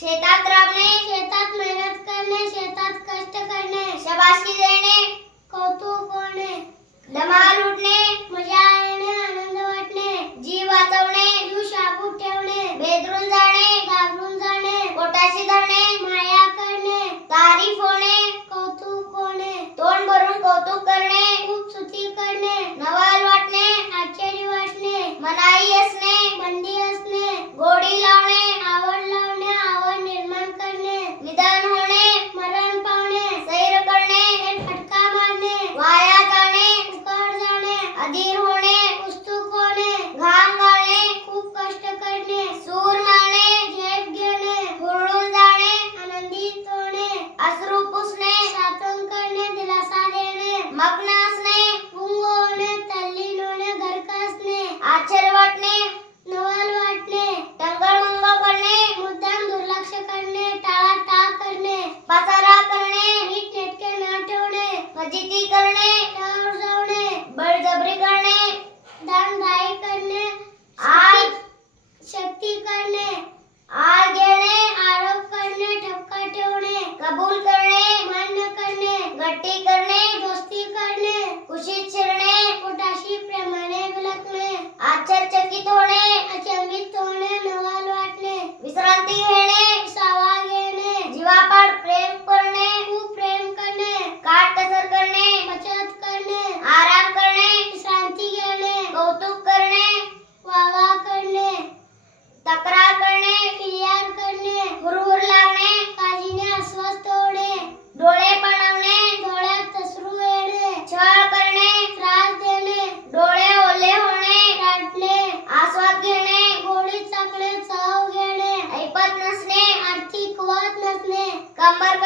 शेतात राबणे शेतात मेहनत करणे शेतात कष्ट करणे शबाशी देणे. ভাবনা gambar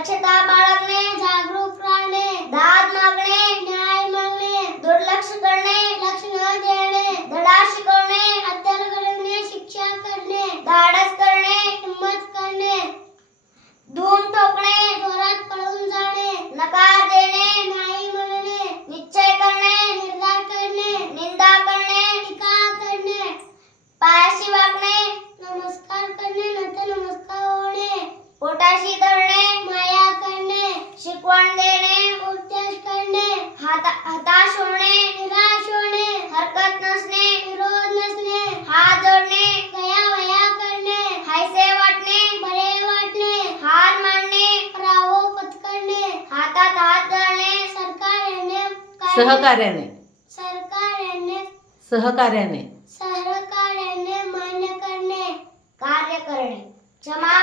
स्वच्छता बाळगणे जागरूक राहणे दाद मागणे न्याय मागणे दुर्लक्ष करणे लक्ष न देणे धडा शिकवणे हत्यार करणे शिक्षा करणे धाडस करणे हिंमत करणे धूम ठोकणे घरात पळून जाणे नकार देणे नाही म्हणणे निश्चय करणे निर्धार करणे निंदा करणे टीका करणे पायाशी वागणे नमस्कार करणे नंतर नमस्कार होणे पोटाशी सहकार्याने. सरकार्याने सहकार्याने. सहकार्याने मान्य करणे. कार्य करणे. क्षमा